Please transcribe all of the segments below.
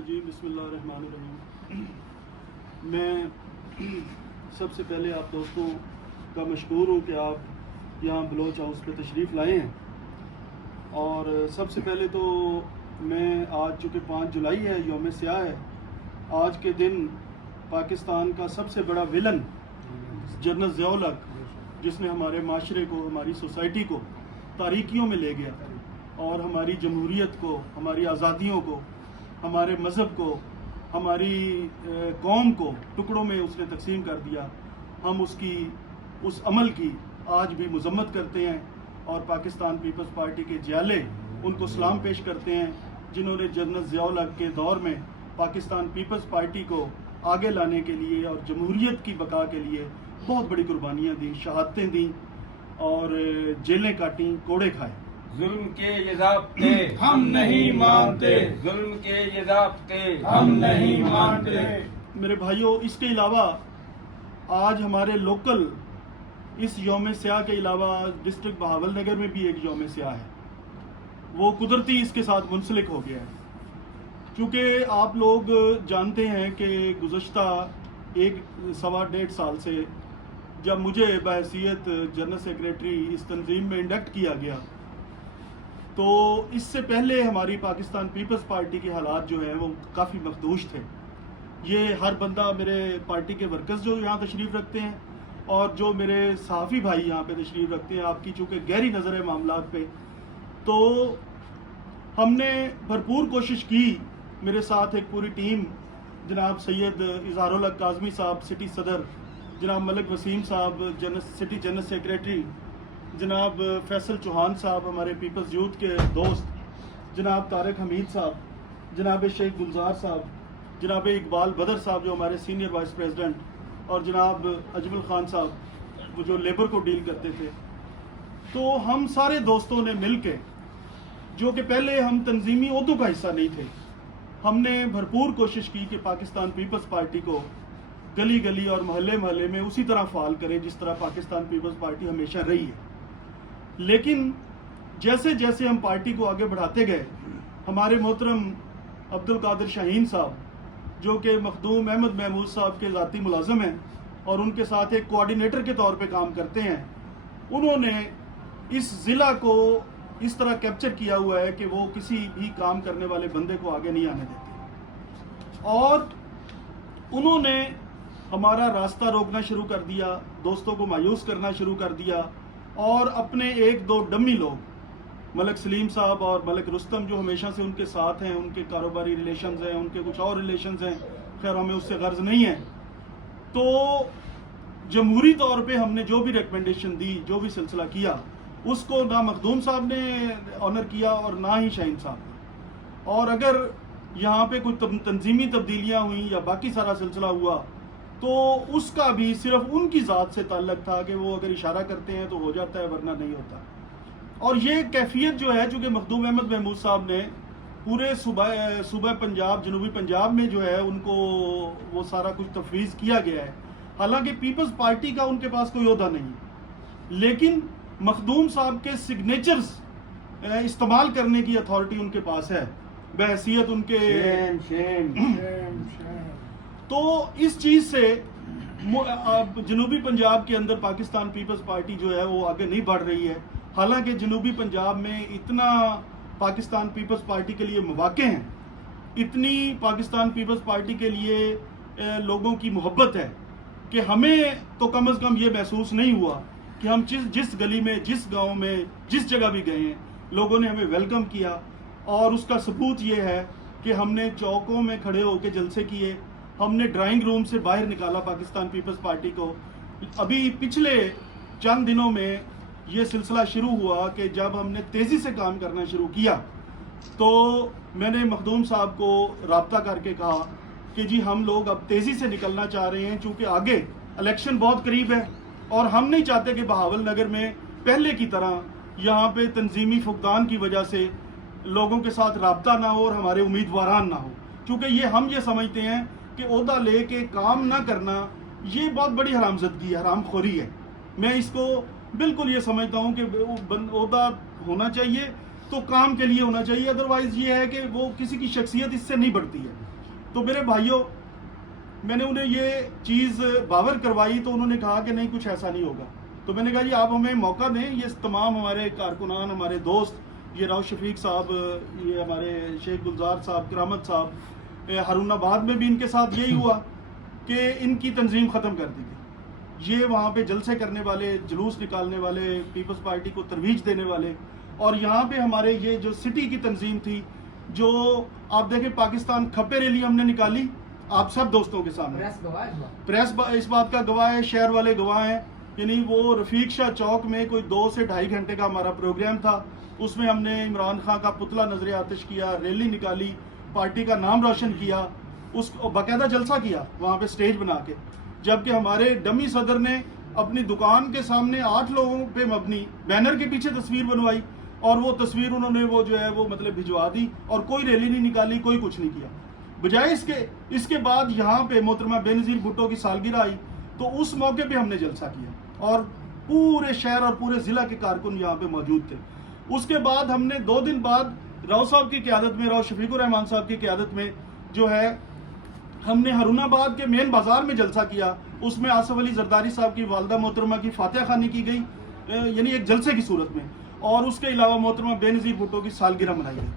جی बिस्मिल्लाहिर्रहमानिर्रहीम। मैं सबसे पहले आप दोस्तों का मशकूर हूँ कि आप यहाँ बलोच हाउस पे तशरीफ़ लाए हैं। और सबसे पहले तो मैं आज चूँकि 5 जुलाई है, यौम स्याह है, आज के दिन पाकिस्तान का सबसे बड़ा विलन जनरल ज़ियाउल हक, जिसने हमारे माशरे को, हमारी सोसाइटी को तारीकियों में ले गया और हमारी जमहूरियत को, हमारी आज़ादियों को, हमारे मज़हब को, हमारी कौम को टुकड़ों में उसने तकसीम कर दिया। हम उस अमल की आज भी मज़म्मत करते हैं और पाकिस्तान पीपल्स पार्टी के जियाले उनको सलाम पेश करते हैं, जिन्होंने जनरल ज़ियाउल हक के दौर में पाकिस्तान पीपल्स पार्टी को आगे लाने के लिए और जमहूरियत की बका के लिए बहुत बड़ी कुर्बानियाँ दी, शहादतें दी और जेलें काटी, कोड़े खाए। जुल्म के ये ज़ाब्ते हम नहीं मानते, जुल्म के ये ज़ाब्ते हम नहीं मानते। मेरे भाइयों, इसके अलावा आज हमारे लोकल इस यौम स्याह के अलावा डिस्ट्रिक्ट बहावल नगर में भी एक यौम स्याह है, वो कुदरती इसके साथ मुंसलिक हो गया है। क्योंकि आप लोग जानते हैं कि गुज़श्ता 1-1.25 साल से जब मुझे बहैसियत जनरल सेक्रेटरी इस तंजीम में इंडक्ट किया गया, तो इससे पहले हमारी पाकिस्तान पीपल्स पार्टी के हालात जो हैं वो काफ़ी मखदूश थे। ये हर बंदा, मेरे पार्टी के वर्कर्स जो यहाँ तशरीफ़ रखते हैं और जो मेरे सहाफ़ी भाई यहाँ पे तशरीफ़ रखते हैं, आपकी चूँकि गहरी नज़र है मामलात पे, तो हमने भरपूर कोशिश की। मेरे साथ एक पूरी टीम, जनाब सैयद इज़हारुल हक काज़मी साहब सिटी सदर, जनाब मलिक वसीम साहब सिटी जनरल सेक्रेटरी, जनाब फैसल चौहान साहब हमारे पीपल्स यूथ के दोस्त, जनाब तारिक हमीद साहब, जनाब शेख गुलजार साहब, जनाब इकबाल बदर साहब जो हमारे सीनियर वाइस प्रेसिडेंट, और जनाब अजमल खान साहब वो जो लेबर को डील करते थे। तो हम सारे दोस्तों ने मिल के, जो कि पहले हम तंजीमी ओहदों का हिस्सा नहीं थे, हमने भरपूर कोशिश की कि पाकिस्तान पीपल्स पार्टी को गली गली और मोहल्ले मोहल्ले में उसी तरह फ़ाल करें जिस तरह पाकिस्तान पीपल्स पार्टी हमेशा रही है। लेकिन जैसे जैसे हम पार्टी को आगे बढ़ाते गए, हमारे मोहतरम अब्दुल कादिर शाहीन साहब, जो कि मखदूम अहमद महमूद साहब के ज़ाती मुलाज़म हैं और उनके साथ एक कोऑर्डिनेटर के तौर पे काम करते हैं, उन्होंने इस ज़िला को इस तरह कैप्चर किया हुआ है कि वो किसी भी काम करने वाले बंदे को आगे नहीं आने देते। और उन्होंने हमारा रास्ता रोकना शुरू कर दिया, दोस्तों को मायूस करना शुरू कर दिया और अपने 1-2 डमी लोग, मलिक सलीम साहब और मलिक रुस्तम, जो हमेशा से उनके साथ हैं, उनके कारोबारी रिलेशंस हैं, उनके कुछ और रिलेशंस हैं, खैर हमें उससे गर्ज नहीं है। तो जमहूरी तौर पे हमने जो भी रिकमेंडेशन दी, जो भी सिलसिला किया, उसको ना मखदूम साहब ने ऑनर किया और ना ही शाहीन साहब ने। और अगर यहाँ पे कुछ तंजीमी तब्दीलियाँ हुई या बाकी सारा सिलसिला हुआ, तो उसका भी सिर्फ उनकी ज़ात से ताल्लुक़ था कि वो अगर इशारा करते हैं तो हो जाता है, वरना नहीं होता। और ये कैफियत जो है, चूँकि मखदूम अहमद महमूद साहब ने पूरे सूबा पंजाब, जनूबी पंजाब में जो है उनको वो सारा कुछ तफवीज़ किया गया है। हालांकि पीपल्स पार्टी का उनके पास कोई ओहदा नहीं, लेकिन मखदूम साहब के सिग्नेचर्स इस्तेमाल करने की अथॉरिटी उनके पास है, बहैसियत उनके तो इस चीज़ से जनूबी पंजाब के अंदर पाकिस्तान पीपल्स पार्टी जो है वो आगे नहीं बढ़ रही है। हालांकि जनूबी पंजाब में इतना पाकिस्तान पीपल्स पार्टी के लिए मौके हैं, इतनी पाकिस्तान पीपल्स पार्टी के लिए लोगों की मोहब्बत है कि हमें तो कम से कम ये महसूस नहीं हुआ कि हम जिस गली में, जिस गांव में, जिस जगह भी गए हैं, लोगों ने हमें वेलकम किया। और उसका सबूत ये है कि हमने चौकों में खड़े होकर जलसे किए, हमने ड्राइंग रूम से बाहर निकाला पाकिस्तान पीपल्स पार्टी को। अभी पिछले चंद दिनों में ये सिलसिला शुरू हुआ कि जब हमने तेज़ी से काम करना शुरू किया, तो मैंने मखदूम साहब को राब्ता करके कहा कि जी हम लोग अब तेज़ी से निकलना चाह रहे हैं, चूँकि आगे इलेक्शन बहुत करीब है और हम नहीं चाहते कि बहावल नगर में पहले की तरह यहाँ पे तंजीमी फुकदान की वजह से लोगों के साथ राब्ता ना हो और हमारे उम्मीदवारान ना हो। चूँकि ये समझते हैं कि ओहदा ले के काम ना करना ये बहुत बड़ी हरामजदगी, हरामखोरी है। मैं इसको बिल्कुल ये समझता हूँ कि ओहदा होना चाहिए तो काम के लिए होना चाहिए, अदरवाइज़ ये है कि वो किसी की शख्सियत इससे नहीं बढ़ती है। تو میرے بھائیوں میں نے انہیں یہ چیز باور کروائی تو انہوں نے کہا کہ نہیں کچھ ایسا نہیں ہوگا. تو میں نے کہا جی آپ ہمیں موقع دیں, یہ تمام ہمارے کارکنان, ہمارے دوست, یہ راؤ شفیق صاحب, یہ ہمارے شیخ گلزار صاحب, کرامت صاحب, ہارون آباد میں بھی ان کے ساتھ یہی ہوا کہ ان کی تنظیم ختم کر دی گئی. یہ وہاں پہ جلسے کرنے والے, جلوس نکالنے والے, پیپلز پارٹی کو ترویج دینے والے, اور یہاں پہ ہمارے یہ جو سٹی کی تنظیم تھی, جو آپ دیکھیں پاکستان کھپے ریلی ہم نے نکالی آپ سب دوستوں کے سامنے, پریس اس بات کا گواہ ہے, شہر والے گواہ ہیں. یعنی وہ رفیق شاہ چوک میں کوئی 2 سے 2.5 گھنٹے کا ہمارا پروگرام تھا, اس میں ہم نے عمران خان کا پتلا نظر آتش کیا, ریلی نکالی, پارٹی کا نام روشن کیا, اس باقاعدہ جلسہ کیا وہاں پہ سٹیج بنا کے. جبکہ ہمارے ڈمی صدر نے اپنی دکان کے سامنے 8 لوگوں پہ مبنی بینر کے پیچھے تصویر بنوائی, اور وہ تصویر انہوں نے وہ جو ہے وہ مطلب بھجوا دی, اور کوئی ریلی نہیں نکالی, کوئی کچھ نہیں کیا. بجائے اس کے بعد یہاں پہ محترمہ بے نظیر بھٹو کی سالگرہ آئی تو اس موقع پہ ہم نے جلسہ کیا, اور پورے شہر اور پورے ضلع کے کارکن یہاں پہ موجود تھے. اس کے بعد ہم نے 2 دن بعد راؤ صاحب کی قیادت میں, راؤ شفیق الرحمان صاحب کی قیادت میں جو ہے ہم نے ہارون آباد کے مین بازار میں جلسہ کیا. اس میں آصف علی زرداری صاحب کی والدہ محترمہ کی فاتحہ خوانی کی گئی, یعنی ایک جلسے کی صورت میں, اور اس کے علاوہ محترمہ بے نظیر بھٹو کی سالگرہ منائی گئی.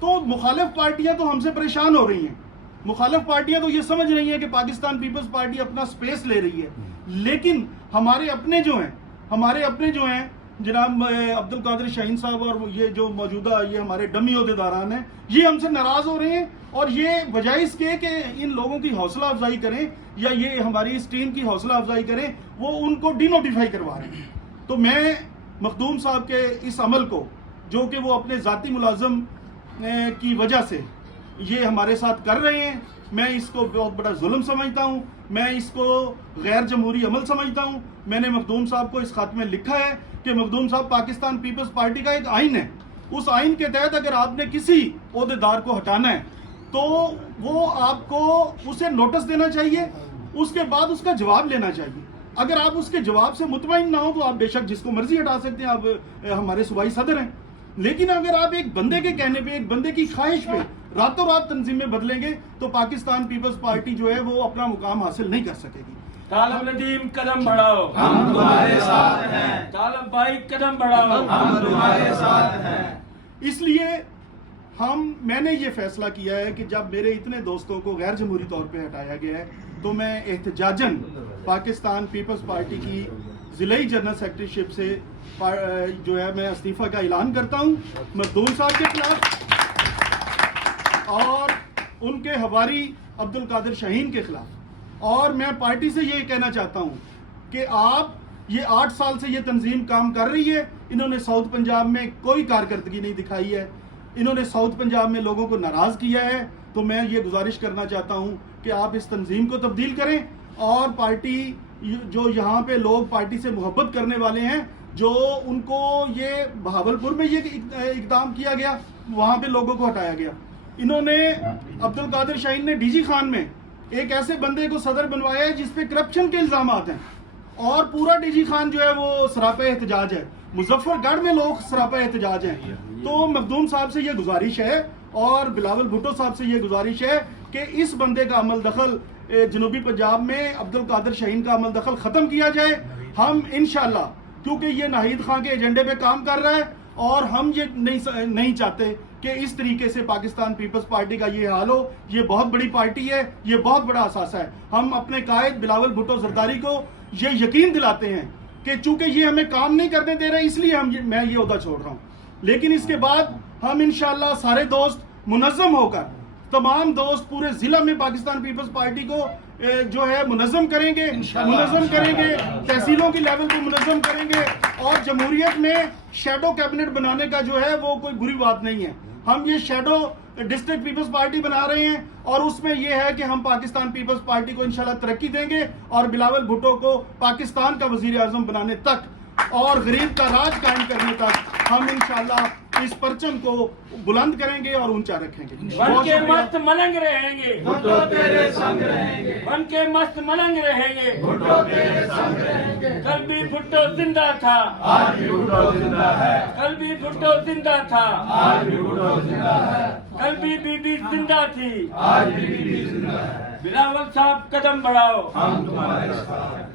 تو مخالف پارٹیاں تو ہم سے پریشان ہو رہی ہیں, مخالف پارٹیاں تو یہ سمجھ رہی ہیں کہ پاکستان پیپلز پارٹی اپنا سپیس لے رہی ہے, لیکن ہمارے اپنے جو ہیں جناب عبد القادر شاہین صاحب اور یہ جو موجودہ یہ ہمارے ڈمی عہدیداران ہیں, یہ ہم سے ناراض ہو رہے ہیں, اور یہ بجائے اس کے کہ ان لوگوں کی حوصلہ افزائی کریں یا یہ ہماری اس ٹیم کی حوصلہ افزائی کریں, وہ ان کو ڈی نوٹیفائی کروا رہے ہیں. تو میں مخدوم صاحب کے اس عمل کو, جو کہ وہ اپنے ذاتی ملازم کی وجہ سے یہ ہمارے ساتھ کر رہے ہیں, میں اس کو بہت بڑا ظلم سمجھتا ہوں, میں اس کو غیر جمہوری عمل سمجھتا ہوں. میں نے مخدوم صاحب کو اس خط میں لکھا ہے کہ مخدوم صاحب پاکستان پیپلز پارٹی کا ایک آئین ہے, اس آئین کے تحت اگر آپ نے کسی عہدیدار کو ہٹانا ہے تو وہ آپ کو اسے نوٹس دینا چاہیے, اس کے بعد اس کا جواب لینا چاہیے. اگر آپ اس کے جواب سے مطمئن نہ ہو تو آپ بے شک جس کو مرضی ہٹا سکتے ہیں, آپ ہمارے صوبائی صدر ہیں. لیکن اگر آپ ایک بندے کے کہنے پہ, ایک بندے کی خواہش پہ راتوں رات تنظیمیں بدلیں گے تو پاکستان پیپلز پارٹی جو ہے وہ اپنا مقام حاصل نہیں کر سکے گی. طالب ندیم قدم بڑھاؤ, ہم تمہارے ساتھ ہیں. طالب بھائی قدم بڑھاؤ, ہم تمہارے ساتھ ہیں. اس لیے میں نے یہ فیصلہ کیا ہے کہ جب میرے اتنے دوستوں کو غیر جمہوری طور پہ ہٹایا گیا ہے تو میں احتجاجاً پاکستان پیپلز پارٹی کی ضلعی جنرل سیکرٹری شپ سے جو ہے میں استعفیٰ کا اعلان کرتا ہوں مخدوم صاحب کے خلاف اور ان کے حواری عبد القادر شاہین کے خلاف. اور میں پارٹی سے یہ کہنا چاہتا ہوں کہ آپ یہ 8 سال سے یہ تنظیم کام کر رہی ہے, انہوں نے ساؤتھ پنجاب میں کوئی کارکردگی نہیں دکھائی ہے, انہوں نے ساؤتھ پنجاب میں لوگوں کو ناراض کیا ہے. تو میں یہ گزارش کرنا چاہتا ہوں کہ آپ اس تنظیم کو تبدیل کریں, اور پارٹی جو یہاں پہ لوگ پارٹی سے محبت کرنے والے ہیں, جو ان کو یہ بہاولپور میں یہ اقدام کیا گیا, وہاں پہ لوگوں کو ہٹایا گیا. انہوں نے عبد القادر شاہین نے ڈی جی خان میں ایک ایسے بندے کو صدر بنوایا ہے جس پہ کرپشن کے الزامات ہیں, اور پورا ڈی جی خان جو ہے وہ سراپا احتجاج ہے, مظفر گڑھ میں لوگ سراپا احتجاج ہیں. تو مخدوم صاحب سے یہ گزارش ہے اور بلاول بھٹو صاحب سے یہ گزارش ہے کہ اس بندے کا عمل دخل جنوبی پنجاب میں عبد القادر شاہین کا عمل دخل ختم کیا جائے. ہم انشاءاللہ, کیونکہ یہ ناہید خان کے ایجنڈے پہ کام کر رہا ہے, اور ہم یہ نہیں چاہتے کہ اس طریقے سے پاکستان پیپلز پارٹی کا یہ حال ہو. یہ بہت بڑی پارٹی ہے, یہ بہت بڑا اثاثہ ہے. ہم اپنے قائد بلاول بھٹو زرداری کو یہ یقین دلاتے ہیں کہ چونکہ یہ ہمیں کام نہیں کرنے دے رہے, اس لیے میں یہ عہدہ چھوڑ رہا ہوں. لیکن اس کے بعد ہم انشاءاللہ سارے دوست منظم ہو کر, تمام دوست پورے ضلع میں پاکستان پیپلز پارٹی کو جو ہے منظم کریں گے, تحصیلوں کی لیول کو منظم کریں گے, اور جمہوریت میں شیڈو کیبنٹ بنانے کا جو ہے وہ کوئی بری بات نہیں ہے. ہم یہ شیڈو ڈسٹرکٹ پیپلز پارٹی بنا رہے ہیں, اور اس میں یہ ہے کہ ہم پاکستان پیپلز پارٹی کو انشاءاللہ ترقی دیں گے, اور بلاول بھٹو کو پاکستان کا وزیر اعظم بنانے تک اور غریب کا راج قائم کرنے تک ہم انشاءاللہ इस परचम को बुलंद करेंगे और ऊंचा रखेंगे। बन बहुत के शुक्रिया। मस्त मलंग रहेंगे, भुट्टो तेरे संग रहेंगे, बन के मस्त मलंग रहेंगे। भुट्टो तेरे संग रहेंगे। कल भी भुट्टो जिंदा था, आज भी भुट्टो जिंदा है, कल भी भुट्टो जिंदा था, आज भी भुट्टो जिंदा है, कल भी बीबी जिंदा थी। आज भी बीबी जिंदा है। बिलावल साहब कदम बढ़ाओ, हम तुम्हारे साथ हैं।